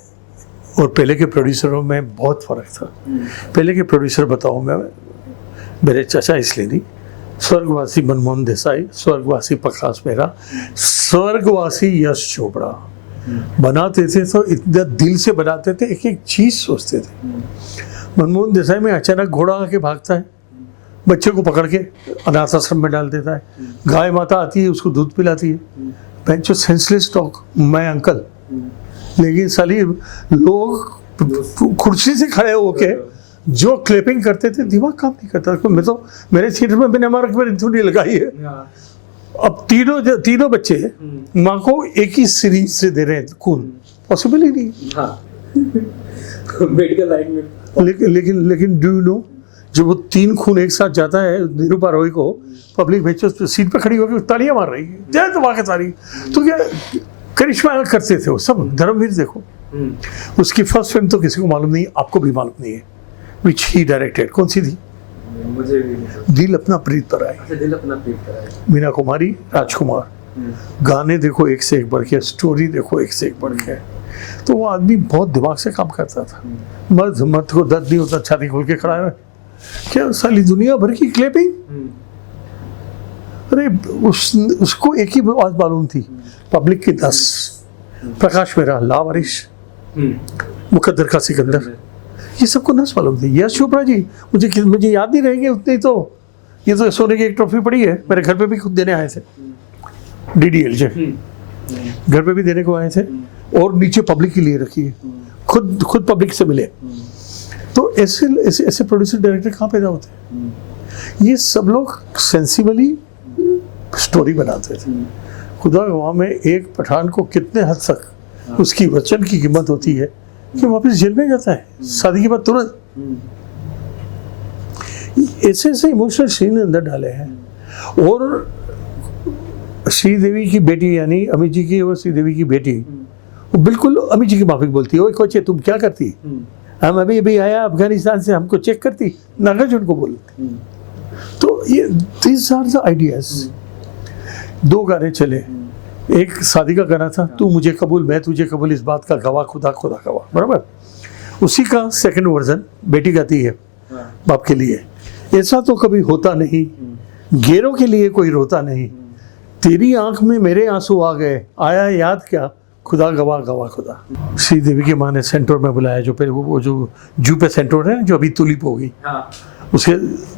और पहले के प्रोड्यूसरों में बहुत फ़र्क था। पहले के प्रोड्यूसर बताऊँ मैं, मेरे चाचा इसलिए नहीं, स्वर्गवासी मनमोहन देसाई, स्वर्गवासी प्रकाश मेहरा, स्वर्गवासी यश चोपड़ा, बनाते थे तो इतना दिल से बनाते थे, एक एक चीज सोचते थे। मनमोहन देसाई में अचानक घोड़ा आके भागता है, बच्चे को पकड़ के अनाथ आश्रम में डाल देता है, गाय माता आती है उसको दूध पिलाती है, बेंचो सेंसलेस टॉक, मैं अंकल। लेकिन साली लोग कुर्सी से खड़े होके जो क्लिपिंग करते थे, दिमाग काम नहीं करता। मैं तो मेरे थिएटर में मैंने हमारा थोड़ी लगाई है। अब तीनों बच्चे माँ को एक ही सीरीज से दे रहे हैं खून, पॉसिबल ही नहीं। मेडिकल लाइन में लेकिन डू यू नो, जब वो 3 खून एक साथ जाता है निरूपा रॉय को, पब्लिक बेंचेस सीट पे खड़ी होकर तालियां मार रही है, जय तो के सारी। तो क्या करिश्मा करते थे वो सब। धर्मवीर देखो, उसकी फर्स्ट फिल्म तो किसी को मालूम नहीं, आपको भी मालूम नहीं है, विच ही डायरेक्टेड। कौन सी थी? मुझे भी दिल अपना प्रीत पर आए। अच्छा, दिल अपना प्रीत पर आए। मीना कुमारी, राजकुमार। गाने देखो एक से एक बढ़ के, स्टोरी देखो एक से एक बढ़ के। तो वो आदमी बहुत दिमाग से काम करता था। मर्द को दर्द नहीं होता, छाती खोल के खड़ा है, क्या साली दुनिया भर की क्लिपिंग। अरे उसको एक ही बात मालूम थी, पब्लिक की 10, प्रकाश मेरा, लावारिश, मुकद्दर का सिकंदर, ये सबको नस मालूम थी। यश चोपड़ा जी, मुझे याद नहीं रहेंगे उतने, तो ये तो सोने की एक ट्रॉफी पड़ी है, मेरे घर पे भी खुद देने आए थे, DDL से घर पे भी देने को आए थे, और नीचे पब्लिक के लिए रखी है, खुद पब्लिक से मिले। तो ऐसे प्रोड्यूसर डायरेक्टर कहाँ पैदा होते हैं? ये सब लोग सेंसिबली स्टोरी बनाते थे। खुदा वहाँ में एक पठान को कितने हद तक उसकी वचन की कीमत होती है कि वापस जेल में जाता है शादी के बाद तुरंत। ऐसे इमोशनल सीन अंदर डाले हैं। और श्रीदेवी की बेटी, यानी अमित जी की और श्रीदेवी की बेटी, वो बिल्कुल अमित जी की माफिक बोलती है, ओए कोचे तुम क्या करती, हम अभी आया अफगानिस्तान से, हमको चेक करती, नागार्जुन को बोलती। तो ये दीज आर द आइडियाज। 2 गाने चले, एक शादी का गाना था, तू मुझे कबूल मैं तुझे कबूल, इस बात का गवाह खुदा खुदा गवाह, बराबर। उसी का सेकंड वर्जन बेटी गाती है बाप के लिए, ऐसा तो कभी होता नहीं, गेरों के लिए कोई रोता नहीं, तेरी आंख में मेरे आंसू आ गए, आया याद क्या, खुदा गवाह गवाह खुदा। श्रीदेवी की माँ ने सेंटोर में बुलाया, जो पहले वो जो जू पे सेंटोर है, जो अभी तुलिप हो गई, उसके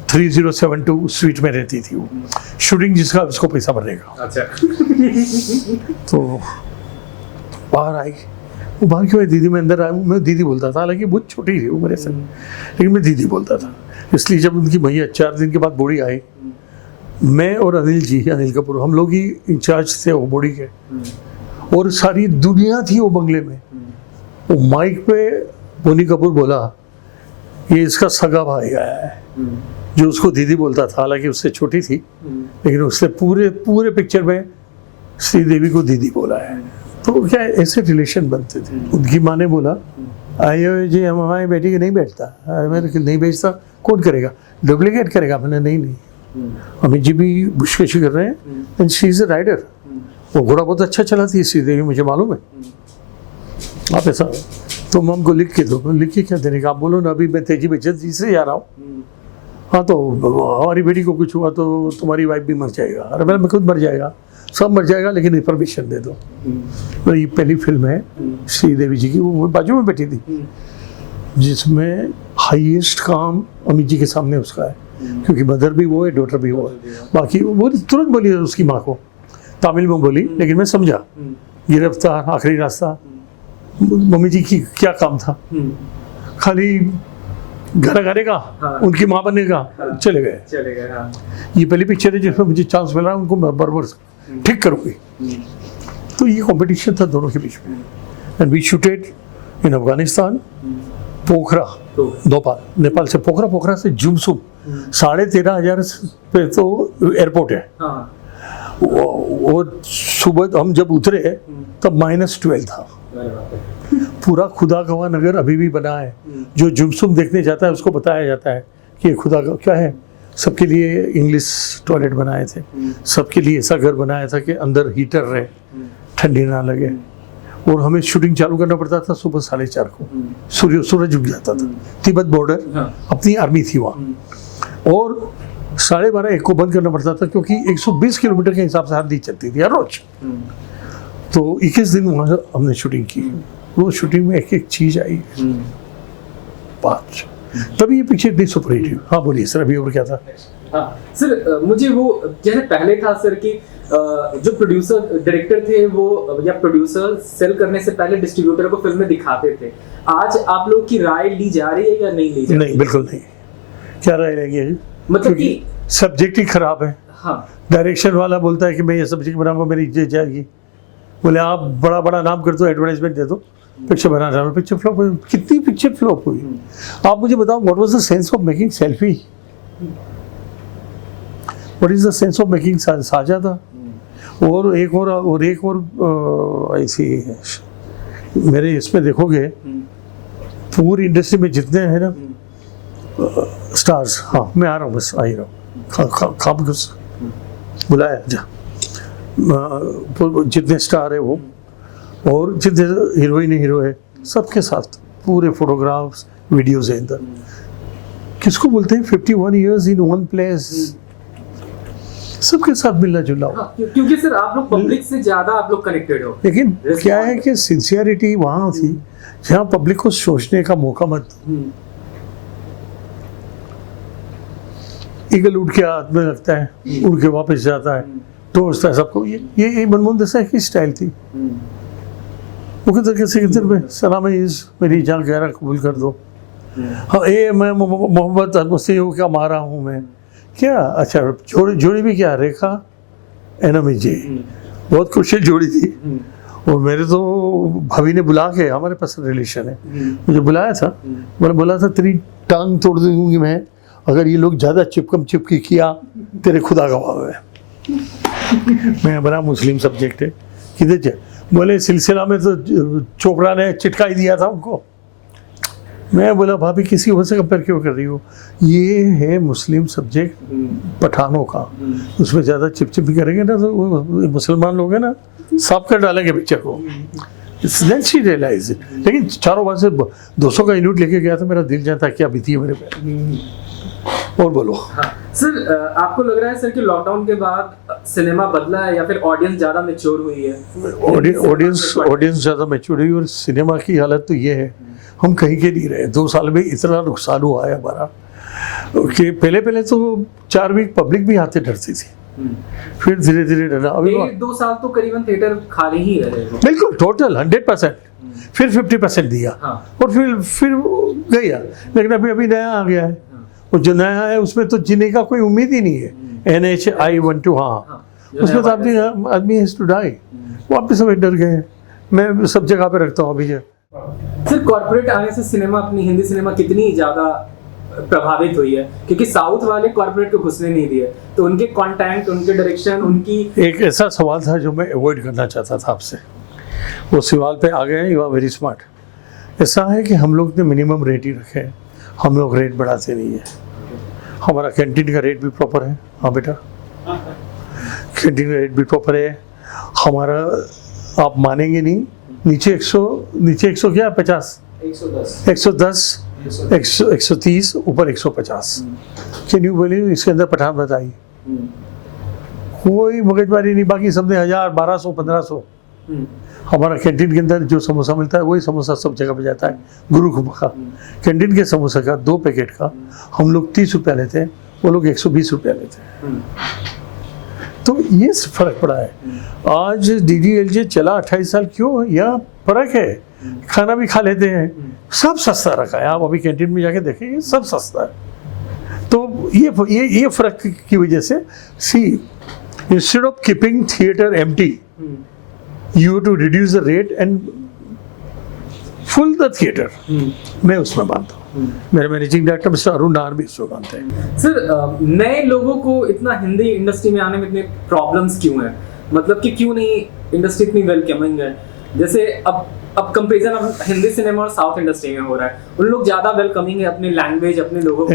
3072 स्वीट में रहती थी वो, शूटिंग जिसका उसको पैसा भरने का। अच्छा। तो बाहर आई, वो बाहर क्यों आई, दीदी मैं अंदर आया, मैं दीदी बोलता था, हालांकि बहुत छोटी थी वो मेरे से, लेकिन मैं दीदी बोलता था। इसलिए जब उनकी भैया 4 दिन के बाद बॉडी आई, मैं और अनिल जी, अनिल कपूर, हम लोग ही इंचार्ज थे वो बॉडी के, और सारी दुनिया थी वो बंगले में। वो माइक पे बोनी कपूर बोला, ये इसका सगा भाई आया है, जो उसको दीदी बोलता था, हालांकि उससे छोटी थी, लेकिन उसने पूरे पिक्चर में श्रीदेवी को दीदी बोला है। तो क्या ऐसे रिलेशन बनते थे। उनकी माँ ने बोला, आयो जी हम हमारी बेटी के नहीं बैठता, मेरे नहीं बेचता, कौन करेगा, डुप्लीकेट करेगा। मैंने नहीं, अमित जी भी बुशकशी कर रहे हैं, and she is a rider, वो घोड़ा बहुत अच्छा चलाती है श्रीदेवी, मुझे मालूम है। आप ऐसा तुम हमको लिख के दो, लिख के क्या देने का, आप बोलो ना, अभी मैं तेजी बेचत जी से जा रहा हूँ, हाँ तो हमारी बेटी को कुछ हुआ तो तुम्हारी वाइफ भी मर जाएगा। अरे मैं खुद मर जाएगा, सब मर जाएगा, लेकिन परमिशन दे दो। तो ये पहली फिल्म है श्रीदेवी जी की, वो बाजू में बैठी थी, जिसमें हाईएस्ट काम अमित जी के सामने उसका है, क्योंकि मदर भी वो है, डॉटर भी वो है। बाकी वो तुरंत बोली उसकी माँ को, तमिल में बोली, लेकिन मैं समझा। गिरफ्तार, आखिरी रास्ता, मम्मी जी की क्या काम था, खाली घर आने का, उनकी माँ बनने का, चले गए। हाँ। ये पहली पिक्चर है जिसमें मुझे चांस मिला, उनको बराबर ठीक करूँगी। तो ये कंपटीशन था दोनों के बीच में, एंड वी शूटेड इन अफगानिस्तान, पोखरा, नेपाल से पोखरा से जुमसुम, 13,500 पे तो एयरपोर्ट है। और सुबह हम जब उतरे तब -12 था। पूरा खुदा गवाह नगर अभी भी बना है। जो जुमसुम देखने जाता है उसको बताया जाता है कि ये खुदा गवाह क्या है। सबके लिए इंग्लिश टॉयलेट बनाए थे, सबके लिए ऐसा घर बनाया था कि अंदर हीटर रहे, ठंडी ना लगे। और हमें शूटिंग चालू करना पड़ता था सुबह 4:30 को, सूरज उग जाता था। तिब्बत बॉर्डर, अपनी आर्मी थी वहाँ, और 12:30 1 को बंद करना पड़ता था, क्योंकि 120 किलोमीटर के हिसाब से हर दी चलती थी हर रोज। तो 21 दिन वहाँ हमने शूटिंग की। वो शूटिंग में एक एक चीज़ आई, बात, तभी ये पिक्चर इतनी सुपरहिट हुई। हाँ बोलिए सर, अभी और क्या था? हाँ सर, मुझे वो जैसे पहले था सर कि जो प्रोड्यूसर डायरेक्टर थे वो या प्रोड्यूसर सेल करने से पहले डिस्ट्रीब्यूटर को फिल्म में दिखाते थे। आज आप लोग की राय ली जा रही है या नहीं ली जा रही? नहीं, बिल्कुल नहीं। क्या राय रहेगी? मतलब कि सब्जेक्ट ही खराब है। हाँ, डायरेक्शन वाला बोलता है कि मैं ये सब्जेक्ट बनाऊंगा, मेरी इज्जत जाएगी। बोले आप बड़ा बड़ा नाम कर दो, एडवर्टाइजमेंट दे दो, पिक्चर बना रहा हूँ। पिक्चर फ्लॉप हुई। कितनी पिक्चर फ्लॉप हुई? आप मुझे बताओ, what was the sense of making selfie? What is the sense of making साजा था? और एक और ऐसी मेरे इसमें देखोगे पूरी इंडस्ट्री में जितने हैं ना स्टार्स, हाँ मैं आ रहा हूँ, बस आ ही रहा हूँ, खाम घुस बुलाया जा, जितने स्टार है वो और जितने हीरोइन हीरो है सबके साथ पूरे फोटोग्राफ्स वीडियोस हैं इधर। किसको बोलते हैं 51 इयर्स इन वन प्लेस, सबके साथ मिलना जुलना हो। हाँ, क्योंकि सर आप लोग पब्लिक से ज्यादा आप लोग कनेक्टेड हो। लेकिन क्या है कि सिंसियरिटी वहाँ थी जहाँ पब्लिक को सोचने का मौका मत। ईगल उड़ के हाथ में लगता है, उड़ के वापस जाता है, टोचता है सबको। ये मनमोहन देसाई की स्टाइल थी। वो किधर में सलाम मेरी जान गहरा कबूल कर दो। हाँ ये मैं मोहब्बत मुझसे क्या मारा हूँ मैं क्या? अच्छा जोड़ी भी क्या, रेखा एनमी जी, बहुत खुशी जोड़ी थी। और मेरे तो भाभी ने बुला के, हमारे पास रिलेशन है, मुझे बुलाया था। मैंने बोला था तेरी टांग तोड़ दूंगी मैं अगर ये लोग ज़्यादा चिपकी किया, तेरे खुदा गवाह है। मैं बड़ा मुस्लिम सब्जेक्ट है किधर जा बोले सिलसिला में तो चोपड़ा ने चिटका ही दिया था उनको। मैं बोला भाभी किसी और से कंपेयर क्यों कर रही हो, ये है मुस्लिम सब्जेक्ट पठानों का, उसमें ज़्यादा चिपचिप करेंगे ना तो वो मुसलमान लोग हैं ना साफ कर डालेंगे पिक्चर को। Then she realized it। लेकिन चारों बार से 200 का यूनिट लेके गया था, मेरा दिल जानता क्या बीती है मेरे पे। और बोलो। हाँ सर, आपको लग रहा है सर कि लॉकडाउन के बाद सिनेमा बदला है या फिर ऑडियंस ज़्यादा मैच्योर हुई है? ऑडियंस ज़्यादा मैच्योर हुई और सिनेमा की हालत तो ये है, हम कहीं के नहीं रहे। 2 साल में इतना नुकसान हुआ है हमारा कि पहले तो 4 वीक पब्लिक भी आते डरती थी, फिर धीरे धीरे डरा। अभी 2 साल तो करीबन थिएटर खाली ही रहे। बिल्कुल टोटल 100%, फिर 50% दिया। हाँ। और फिर गया। लेकिन अभी नया आ गया है, और जो नया है उसमें तो जीने का कोई उम्मीद ही नहीं है। NHI-12, हाँ उसमें तो आदमी हैज टू डाई। वापस सब डर गए। मैं सब जगह पे रखता हूँ अभी। सर कॉर्पोरेट आने से सिनेमा, अपनी हिंदी सिनेमा कितनी ज़्यादा प्रभावित हुई है? क्योंकि साउथ वाले कॉर्पोरेट को घुसने नहीं दिए, तो उनके कंटेंट, उनके डायरेक्शन, उनकी। एक ऐसा सवाल था जो मैं अवॉइड करना चाहता था आपसे, वो सवाल पे आ गए। You are very smart. ऐसा है कि हम लोग ने मिनिमम रेट ही रखे हैं, हम लोग रेट बढ़ाते नहीं है। हमारा कैंटीन का रेट भी प्रॉपर है। हाँ बेटा, कैंटीन का रेट भी प्रॉपर है हमारा। आप मानेंगे नहीं, नीचे 100 क्या 50, 110, 130, ऊपर 150। Can you believe? इसके अंदर पठान बताई, कोई मगजमारी नहीं। बाकी सबने 1000, 1200, 1500। हमारा कैंटीन के अंदर जो समोसा मिलता है वही समोसा सब जगह पे जाता है। गुरु का कैंटीन के समोसा का 2 पैकेट का हम लोग 30 रुपया लेते हैं, वो लोग 120 रुपया लेते हैं। तो ये फर्क पड़ा है। आज DDLJ चला 28 साल, क्यों? यह फर्क है, खाना भी खा लेते हैं, सब सस्ता रखा है। आप अभी कैंटीन में जाके देखेंगे सब सस्ता है। तो ये फर्क की वजह से see, instead of keeping theatre empty, you have to reduce the rate and full the theater। मैं उसमें मानता हूँ। मेरे managing director mister Arun Nahar भी इसको मानते हैं। सर नए लोगों को इतना हिंदी इंडस्ट्री में आने में इतने प्रॉब्लम्स क्यों हैं? मतलब कि क्यों नहीं इंडस्ट्री इतनी वेलकमिंग है? जैसे अब कंपेरिजन अब हिंदी सिनेमा और साउथ इंडस्ट्री में हो रहा है, उन लोग ज़्यादा वेलकमिंग है अपनी लैंग्वेज, अपने लोगों को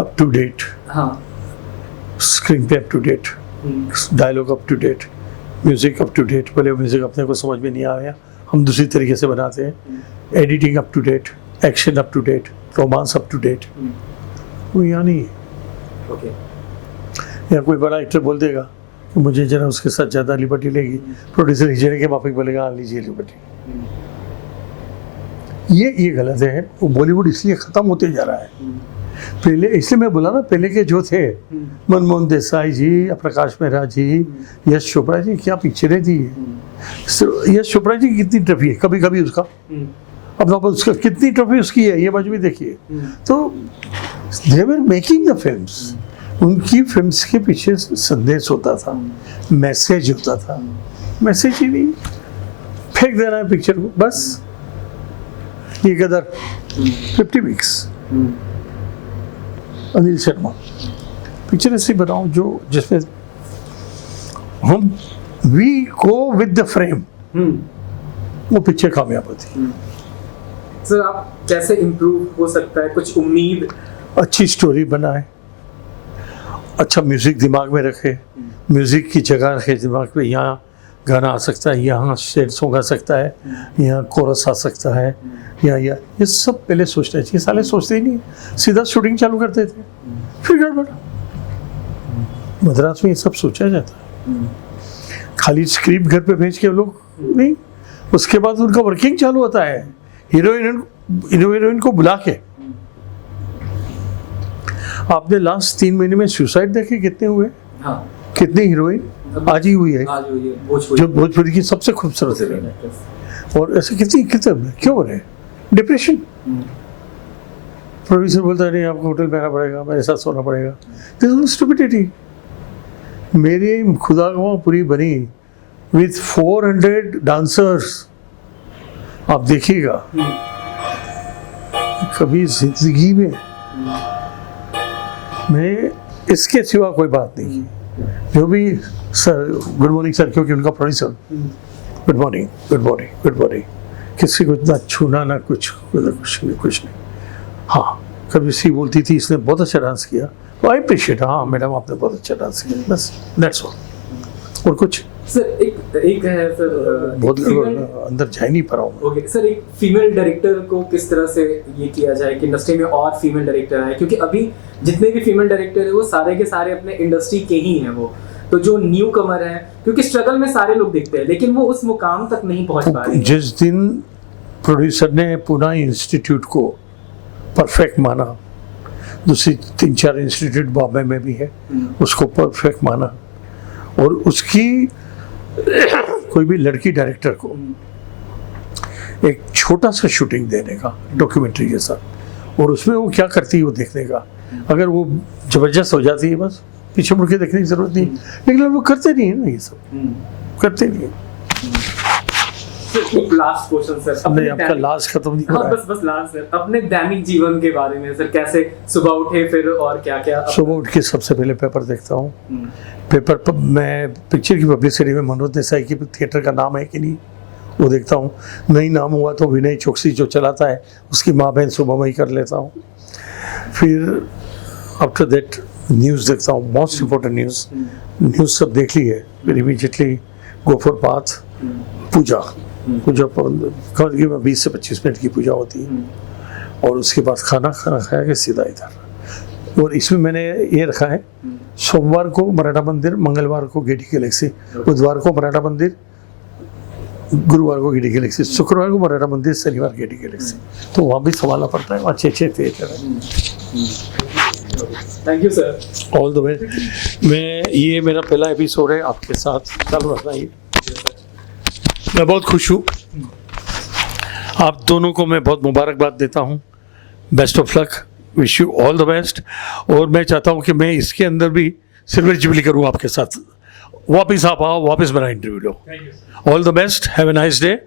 अप टू डेट। हाँ, स्क्रीन पे up to date, dialogue up to date, music up to date. पहले म्यूजिक अपने को समझ में नहीं आया, हम दूसरी तरीके से बनाते हैं। Editing up to date, action up to date, romance up to date. वो यहाँ नहीं है। ओके। या कोई बड़ा एक्टर बोल देगा कि मुझे जरा उसके साथ ज़्यादा लिबर्टी लेगी, प्रोड्यूसर हिजड़े के माफिक बोलेगा हाँ लीजिए लिबर्टी। ये गलत है। वो बॉलीवुड इसलिए ख़त्म होते जा रहा है। पहले इसलिए मैं बोला ना, पहले के जो थे मनमोहन देसाई जी, प्रकाश मेहरा जी, यश चोपड़ा जी, क्या पिक्चरें थी। यश चोपड़ा जी की कितनी ट्रॉफी है कभी कभी उसका, अब उसका कितनी ट्रॉफी उसकी है, ये बाजू भी देखिए। तो दे वर मेकिंग द फिल्म्स, उनकी फिल्म्स के पीछे संदेश होता था, मैसेज होता था। मैसेज ही नहीं, फेंक देना है पिक्चर को बस। ये गदर 50 वीक्स, अनिल शर्मा पिक्चर ऐसी बनाओ जो जिसमें हम we go with the frame, वो पिक्चर कामयाब होती। सर आप कैसे इम्प्रूव हो सकता है, कुछ उम्मीद? अच्छी स्टोरी बनाए, अच्छा म्यूजिक दिमाग में रखे, म्यूजिक की जगह रखे दिमाग में, यहाँ गाना आ सकता है, यहाँ शेर सॉन्ग आ सकता है, यहाँ कोरस आ सकता है, या ये सब पहले सोचना चाहिए। साले सोचते ही नहीं, सीधा शूटिंग चालू करते थे, फिर गड़बड़। मद्रास में ये सब सोचा जाता है, खाली स्क्रिप्ट घर पे भेज के लोग नहीं, उसके बाद उनका वर्किंग चालू होता है। हीरोइन को बुला के, आपने लास्ट 3 महीने में सुसाइड देखे कितने हुए? हाँ। कितनी हीरोइन आज ही हुई है, जो भोजपुरी की सबसे खूबसूरत है। और ऐसे कितने क्यों हो रहे हैं? डिप्रेशन। प्रोड्यूसर बोलता है नहीं आपको होटल में आना पड़ेगा, मेरे साथ सोना पड़ेगा। This is stupidity. मेरी खुदा गवाह पूरी बनी विथ 400 डांसर्स, आप देखिएगा। कभी जिंदगी में मैं इसके सिवा कोई बात नहीं की। जो भी सर गुड मॉर्निंग सर, क्योंकि उनका producer good morning good morning good morning, किसी को इतना छूना ना कुछ नहीं। हाँ, कभी सी बोलती थी इसने बहुत अच्छा डांस किया, तो आई अप्रिशिएट, हाँ मैडम आपने बहुत अच्छा डांस किया, बस दैट्स ऑल। और कुछ सर एक है सर, बहुत अंदर जा ही नहीं पा रहा हूँ। ओके सर, एक फीमेल डायरेक्टर को किस तरह से ये किया जाए कि इंडस्ट्री में और फीमेल डायरेक्टर आए, क्योंकि अभी जितने भी फीमेल डायरेक्टर है वो सारे के सारे अपने इंडस्ट्री के ही हैं। वो तो जो न्यू कमर है, क्योंकि स्ट्रगल में सारे लोग दिखते हैं, लेकिन वो उस मुकाम तक नहीं पहुंच पा रहे। जिस दिन प्रोड्यूसर ने पूना इंस्टीट्यूट को परफेक्ट माना, दूसरी 3-4 इंस्टीट्यूट बॉम्बे में भी है, उसको परफेक्ट माना, और उसकी कोई भी लड़की डायरेक्टर को एक छोटा सा शूटिंग देने का डॉक्यूमेंट्री के साथ, और उसमें वो क्या करती है वो देखने का। अगर वो जबरदस्त हो जाती है बस पीछे मुड़ के देखने की जरूरत नहीं, लेकिन वो करते नहीं है ना, ये सब करते नहीं है। एक लास्ट क्वेश्चन सर, नहीं आपका लास्ट खत्म नहीं हो रहा है। बस लास्ट सर, अपने दैनिक जीवन के बारे में सर, कैसे सुबह उठे फिर और क्या क्या? सुबह उठ के सबसे पहले पेपर देखता हूँ। पेपर पर मैं पिक्चर की पब्लिसिटी में मनोज देसाई की थिएटर का नाम है कि नहीं वो देखता हूँ। नहीं नाम हुआ तो विनय चौकसी जो चलाता है उसकी माँ बहन सुबह वही कर लेता हूँ। फिर आफ्टर दैट न्यूज़ देखता हूँ, मोस्ट इम्पोर्टेंट न्यूज़ सब देख ली है, फिर इमीडिएटली गो फॉर बाथ, पूजा 20 से 25 मिनट की पूजा होती है, और उसके बाद खाना खाया के सीधा इधर। और इसमें मैंने ये रखा है, सोमवार को मराठा मंदिर, मंगलवार को गेटी गैलेक्सी, बुधवार को मराठा मंदिर, गुरुवार को गेटी गैलेक्सी, शुक्रवार को मराठा मंदिर, शनिवार गेटी गैलेक्सी। तो वहाँ भी संभालना पड़ता है, वहाँ 6 थिएटर है। Thank you sir, all the way. मैं ये मेरा पहला एपिसोड है आपके साथ, चालू रखना ये। मैं बहुत खुश हूँ, आप दोनों को मैं बहुत मुबारकबाद देता हूँ। Best of luck, wish you all the best. और मैं चाहता हूँ कि मैं इसके अंदर भी सिल्वर जुबली करूँ आपके साथ, वापस आप आओ, वापस मेरा interview low. All the best, have a nice day.